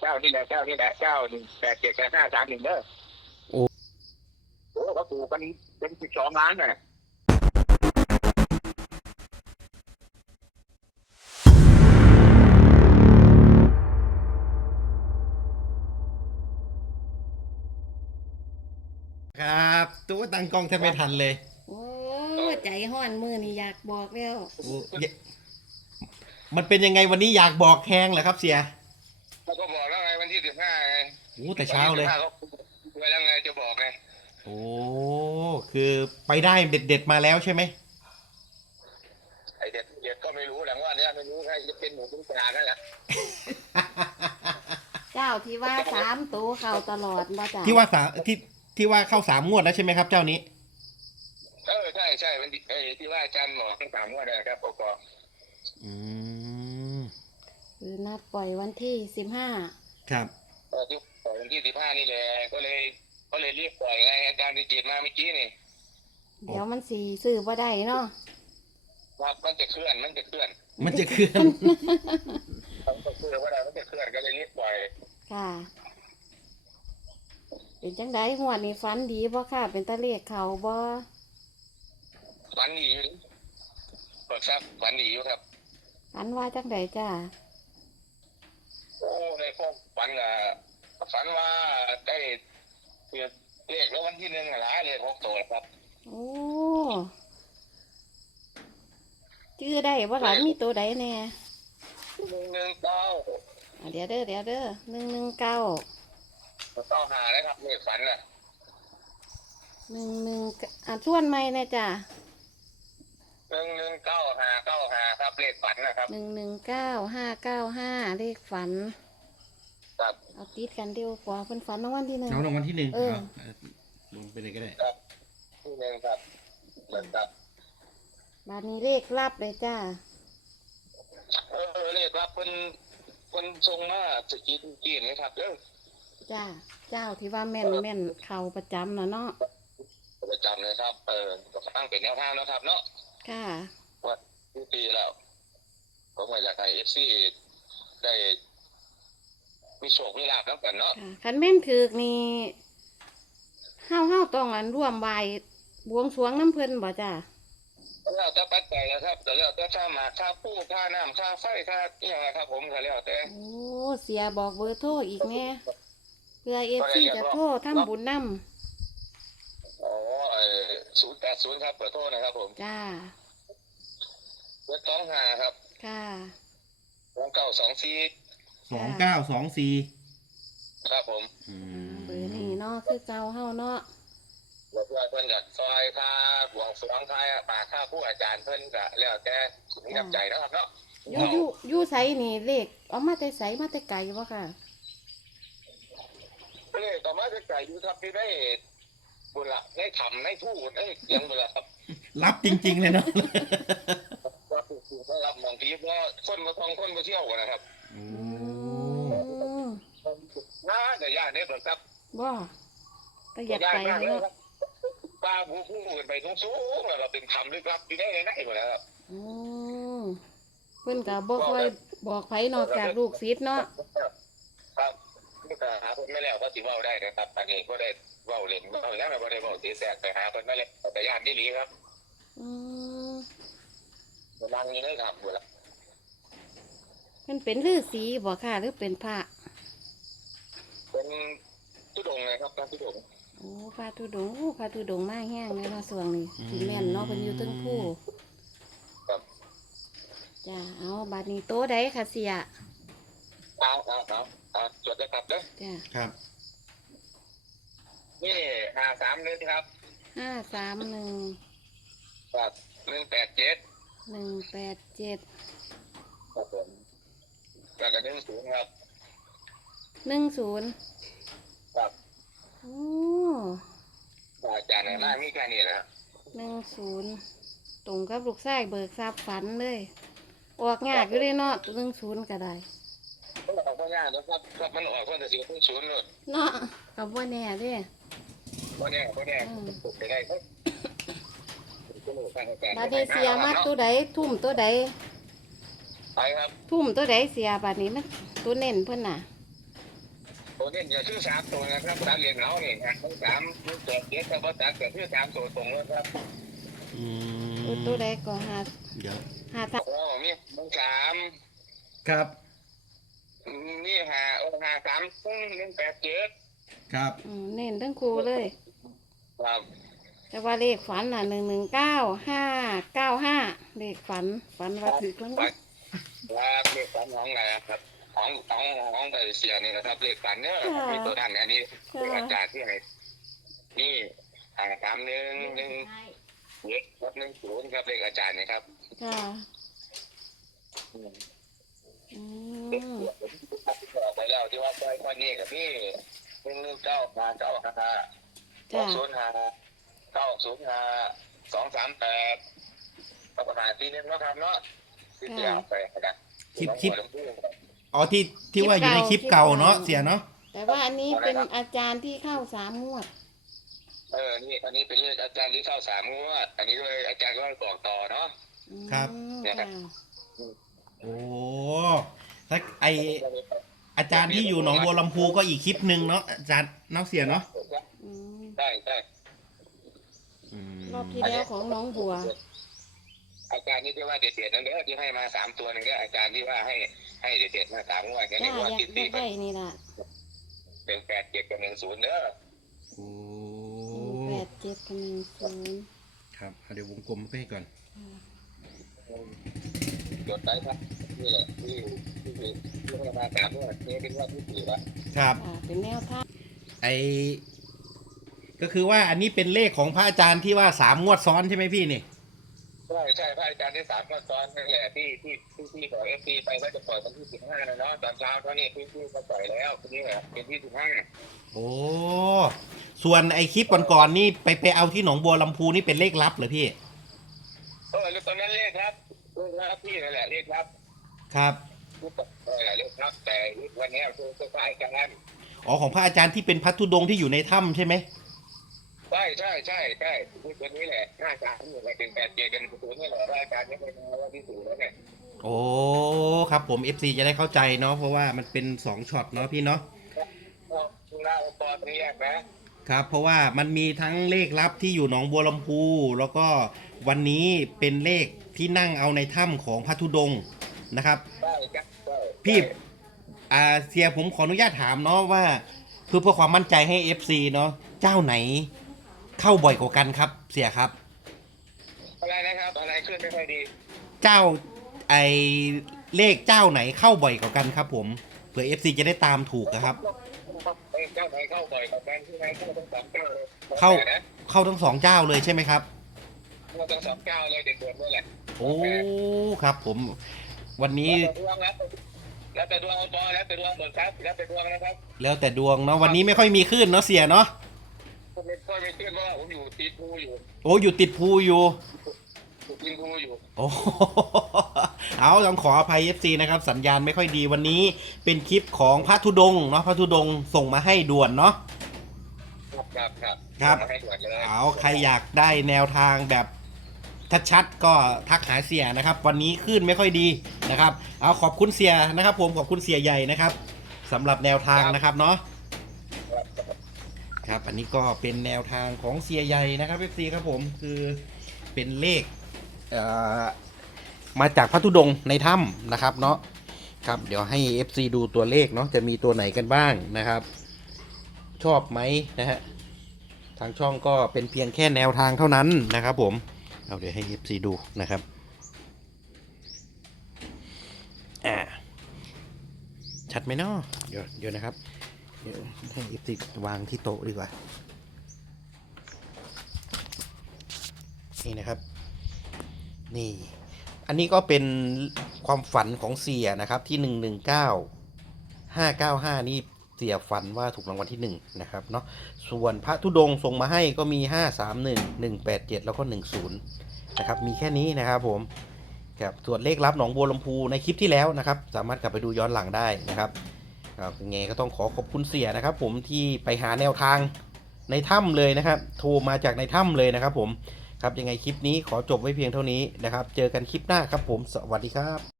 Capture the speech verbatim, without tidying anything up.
จ้านี่แหละเจ้านี่แหละเจ้าหนึ่งแปดเจ็ดแปดห้าสามหนึ่งเด้อโอ้โอ้เขาถูกกันเป็นสิบสองล้านน่ะครับตัวตั้งกล้องแทบไม่ทันเลยโอ้ใจห้อนมือนี่อยากบอกแล้วโอ้ยมันเป็นยังไงวันนี้อยากบอกแทงเหรอครับเสียเขาก็บอกแล้วไงวันที่สิบห้าไงโอ้แต่เช้าเลยไว้แล้วไงจะบอกไงโอ้คือไปได้เด็ดเด็ดมาแล้วใช่ไหมไอเด็ดเด็ดก็ไม่รู้หลังว่าเนี่ยไม่รู้ใครจะเป็นหมูตุ้งปลานั่นแหละเจ้าที่ว่าสามตัวเข่าตลอดบ่จ้ะที่ว่าสามที่ที่ว่าเข้าสามงวดแล้วใช่ไหมครับเจ้านี้เออใช่ใช่มันไอ้ที่ว่าอาจารย์บอกทั้งสามงวดเลยครับปกออืมคือนัดปล่อยวันที่สิบห้าครับเออที่ปล่อยวันที่สิบห้านี่แหละก็เลยก็เลยรีบปล่อยไงอาจารย์ที่จีดมาเมื่อกี้นี่เดี๋ยวมันสีซื้อบ่ได้เนาะครับมันจะเคลื่อนมันจะเคลื่อนมันจะเคลื่อนมันจะเคลื่อนว่าอะไรมันจะเคลื่อนก็เลยรีบปล่อยค่ะเป็นจังไดหัวนี่ฟันดีบ่ค่ะเป็นตะเลขเขาบ่ฝันดีอยู่เปิดซับฝันดีอยู่ครับฝันว่าจังไดจ้าโอ้ในพวกฝันอะฝันว่าได้เปลี่ยนเลขแล้ววันที่หนึ่งหลายเลขหกตัวครับโอ้ชื่อได้บ่หลานมีตัวใดแน่หนึ่งหนึ่งเก้าเดี๋ยวเด้อเดี๋ยวเด้อหนึ่งหนึ่งเก้าเก้าหาเลยครับเลขฝันอะหนึ่งหนึ่งอ่ะชวนไม่นะจ้ะหนึ่งหนึ่งเก้าหาเก้าหาครับเลขฝันนะครับหนึ่งหนึ่งเก้าห้าเก้าห้าเลขฝันครับเอาติดกันเดียวกว่าเป็นฝันรางวัลที่หนึ่งเอารางวัลที่หนึ่งเออลงไปเลยก็ได้ครับที่หนึ่งครับเหมือนครับบาทนี้เลขลับเลยจ้าเออเลขลับคนคนทรงมาจะกินกินนะครับเด้อจ้าเจ้าที่ว่าแม่นแม่นเข่าประจำนะเนาะประจำเลยครับเออก็ตั้งเป็นแนวทางแล้วครับเนาะค่ะว่าทุกปีแล้วผมก็อยากให้เอฟซีได้มีโชคมีลาภแล้วกันเนาะคันแม่นถือนี่ห้าวห้าวต้องอันร่วมใบบวงสรวงน้ำเพลินบ่จ้าแล้วแต่ปัจจัยแล้วครับแต่แล้วแต่ค่าหมากค่าปูค่าน้ำค่าไฟค่าอย่างไรครับผมก็แล้วแต่โอ้เสียบอกเบอร์โทรอีกแน่เพื่อเอฟซีจะโทรทำบุญนำอ๋อเออศูนย์แปดศูนย์ครับเปิดโทรนะครับผมจ้าเปิดสองห้าครับค่ะสองเก้าสองสี่สองเก้าสองสี่ครับผมเบอร์นี่เนาะคือเจ้าเฮาเนาะเพื่อนเพื่อนจากซอยค่าหลวงสวงค่าป่าค่าผู้อาจารย์เพื่อนก็แล้วแต่มีน้ำใจนะครับเนาะยู่ยู่ยู่ไสนี่เลขเอามาแต่ไสมาแต่ไกลวะค่ะเลขต่อมาจะไกลอยู่ครับที่ได้บุญละได้ทำได้ทูดได้ยังบุญละครับรับจริงๆเลยเนาะรับจริงๆรับบางทีเพราะคนมาท่องคนมาเที่ยวนะครับน่าจะยากได้หรอครับว่าก็อยากไปเนาะป้าผู้ผู้กันไปทุกสูงเราเป็นคำลึกลับที่ได้ง่ายๆหมดแล้วครับอืมเพิ่นก็บ่ค่อยบอกไผนอกจากลูกศิษย์เนาะครับก็หาคนไม่แล้วก็สิเว้าได้นะครับอันนี้ก็ได้เว้าเล่นเว้าแล้วก็ได้เว้าตีแสกไปหาคนไม่แล้วแต่ญาตินี่หลีครับอืมดังนี้เลยครับหมดละเพิ่นเป็นฤาษีบ่ค่ะหรือเป็นพระเป็นทุดงเลยครับพระทุดงโอ้พระธุดงค์พระธุดงค์มาแห้งเลยเนาะส่วงนี้สิแม่นเนาะเพิ่นอยู่เทิงภูครับจ้าเอาบัดนี้โตใดค่ะเสียเอาเอาเอาเอาจดได้ครับเด้อจ้าครับนี่ห้าสามหนึ่งครับห้าสามหนึ่งครับหนึ่งแปดเจ็ดหนึ่งแปดเจ็ดครับผมแล้วก็หนึ่งศูนย์ครับหนึ่งศูนย์ครับโอ้อาจารย์หน้ามีแค่นี้นะครับหนึ่งศูนย์ตรงกับลูกไส้เบิกทราบฝันเลยออกงากอยู่เลยเนาะหนึ่งศูนย์ก็ได้มันออกก็ยากนะครับครับมันออกคนแต่สิบศูนย์เลยเนาะกับว่าแน่เด้ว่าแน่ว่าแน่ตกไปได้ครับบาดนี้เสียมัดตัวใดทุ่มตัวใดไปครับทุ่มตัวใดเสียบาดนี้มันตัวเน้นเพิ่นน่ะตัวนี้จะชื่อสามตัวนะครับตามเรียนเอาเนี่ยนะทั้งสามทั้งเจ็ดเจ็ดกับตัดเกิดชื่อสามตัวตรงแล้วครับอืตัวมตัวใดก็หาเดี๋ยวหาทางโอ้มีทั้งสามครับนี่หาโอ้หาสามซึ่งหนึ่งแปดเจ็ดครับอืมเน้นทั้งครูเลยครับแต่ว่าเลขฝันน่ะหนึ่งหนึ่งเก้าห้าเก้าห้าเลขฝันฝันว่าถือครั้งว่าเลขฝันของอะไรครับของของของไอเสียนี่นะครับเลขฝันเนี่ยมีตัวท่านอันนี้เลขอาจารย์ที่ไหนนี่หาสามหนึ่งหนึ่งเจ็ดลบหนึ่งศูนย์ครับเลขอาจารย์นี่ครับค่ะอืมบอกไปแล้วที่ว่าปล่อยคนนี้กับพี่หนึ่งหนึ่งเก้ามาเก้าห้าสองศูนย์ห้าเก้าศูนย์ห้าสองสามแปดประมาณที่นึงนะครับเนาะที่เดียวไปนะคลิปคลิปอ๋อที่ที่ว่าอยู่ในคลิปเก่าเนาะเสียเนาะแต่ว่าอันนี้เป็นอาจารย์ที่เข้าสามงวดเออนี่อันนี้เป็นเรื่องอาจารย์ที่เข้าสามงวดอันนี้ด้วยอาจารย์ก็บอกต่อเนาะอืมครับค่ะโอ้ถ้าไออาจารย์ที่อยู่หนองบัวลำพูก็อีกคลิปหนึ่งเนาะอาจารย์น้องเสียเนาะอืมใช่ใช่อืมรอบที่แล้วของน้องบัวอาจารย์นี่ที่ว่าเด็ดๆนั่นเด้อที่ให้มาสามตัวนั่นก็อาจารย์ที่ว่าให้ให้เด็ดๆมาสามงวดแค่จ้านี้ว่าอยากติดอตียากได้นี่ล่ะเป็นแปดเจ็ดกับหนึ่งศูนย์เด้อโอ้แปดเจ็ดกับหนึ่งศูนย์ครับเดี๋ยววงกลมไปให้ก่อนจดได้ครับนี่แหละที่ที่ที่ที่ให้มาสามงวดนี่เป็นว่าที่สี่แล้วครับอ่าเป็นแนวทางไอก็คือว่าอันนี้เป็นเลขของพระอาจารย์ที่ว่าสามงวดซ้อนใช่ไหมพี่นี่ใช่ใช่พระอาจารย์ที่สามก็ตอนนั่นแหละที่ที่ที่ที่บอกเอฟซีไปว่าจะปล่อยวันที่สิบห้านะเนาะตอนเช้าเท่านี้พี่พี่มาปล่อยแล้วทีนี้แบบเป็นที่สิบห้าโอ้ส่วนไอคลิปก่อนๆนี่ไปไปเอาที่หนองบัวลำพูนี่เป็นเลขลับเหรอพี่เออแล้วตอนนั้นเลขครับเลขครับพี่นั่นแหละเลขครับครับลูกเออเลขครับแต่วันนี้คือคือพระอาจารย์อ๋อของพระอาจารย์ที่เป็นพัทธุดงค์ที่อยู่ในถ้ำใช่ไหมใช่ใช่ใช่ใช่ที่ตัวนี้แหละหน้าจานนี่แหละเป็นแปดเจ็ดกันตัวนี้แหละพระอาจารย์นี่เป็นว่าที่สูงแล้วเนี่ยโอ้ครับผม เอฟ ซี จะได้เข้าใจเนาะเพราะว่ามันเป็นสองช็อตเนาะพี่เนาะเราปอตรีแยกนะครับเพราะว่ามันมีทั้งเลขลับที่อยู่หนองบัวลำพู แล้วก็วันนี้เป็นเลขที่นั่งเอาในถ้ำของพัทธุดงค์นะครับใช่ครับใช่พี่อ่าเสียผมขออนุญาตถามเนาะว่าเพื่อเพื่อความมั่นใจให้ เอฟ ซี เนาะเจ้าไหนเข้าบ่อยกว่ากันครับเสียครับอะไรนะครับอะไรขึ้นไม่ค่อยดีเจ้าไอเลขเจ้าไหนเข้าบ่อยกว่ากันครับผมเผื่อ เอฟ ซี จะได้ตามถูกนะครับเจ้าไหนเข้าบ่อยกับการที่ไหนเข้าทั้งสองเจ้าเลยเข้าเข้าทั้งสองเจ้าเลยใช่ไหมครับเข้าทั้งสองเจ้าเลยเด็ดๆด้วยแหละโอ้ครับผมวันนี้แล้วแต่ดวงแล้วแล้วแต่ดวงปอแล้วแต่ดวงหมดครับแล้วแต่ดวงนะครับแล้วแต่ดวงเนาะวันนี้ไม่ค่อยมีคลื่นเนาะเสียเนาะผมไม่ค่อยไม่เชื่อว่าผมอยู่ตีนภูอยู่โอ้อยู่ติดภูอยู่อยู่ตีนภูอยู่โอ้ เอาต้องขออภัย เอฟ ซี นะครับ สัญญาณไม่ค่อยดีวันนี้เป็นคลิปของพระธุดงค์เนาะพระธุดงค์ส่งมาให้ด่วนเนาะครับครับครับให้ด่วนเลยเอาใครอยากได้แนวทางแบบชัดๆก็ทักหาเสียนะครับ วันนี้คลื่นไม่ค่อยดีนะครับเอาขอบคุณเสียนะครับ ผมขอบคุณเสียใหญ่นะครับสำหรับแนวทางนะครับเนาะครับอันนี้ก็เป็นแนวทางของเสียใหญ่นะครับ เอฟ ซี ครับผมคือเป็นเลขเอ่อมาจากพระธุดงค์ในถ้ำนะครับเนาะครับเดี๋ยวให้ เอฟ ซี ดูตัวเลขเนาะจะมีตัวไหนกันบ้างนะครับ ชอบไหมนะฮะทางช่องก็เป็นเพียงแค่แนวทางเท่านั้นนะครับผมเอาเดี๋ยวให้ เอฟ ซี ดูนะครับอ่าชัดไหมเนาะเดี๋ยวเดี๋ยวนะครับเดี๋ยวให้ เอฟ ซี วางที่โต๊ะดีกว่านี่นะครับนี่อันนี้ก็เป็นความฝันของเสียนะครับที่หนึ่งหนึ่งเก้าห้าเก้าห้านี่เสียฝันว่าถูกรางวัลที่หนึ่งนะครับเนาะส่วนพระธุดงค์ส่งมาให้ก็มีห้าสามหนึ่ง หนึ่งแปดเจ็ดแล้วก็หนึ่งศูนย์นะครับมีแค่นี้นะครับผมครับส่วนเลขลับหนองบัวลำพูในคลิปที่แล้วนะครับสามารถกลับไปดูย้อนหลังได้นะครับครับยังไงก็ต้องขอขอบคุณเสียนะครับผมที่ไปหาแนวทางในถ้ำเลยนะครับโทรมาจากในถ้ำเลยนะครับผมครับยังไงคลิปนี้ขอจบไว้เพียงเท่านี้นะครับเจอกันคลิปหน้าครับผมสวัสดีครับ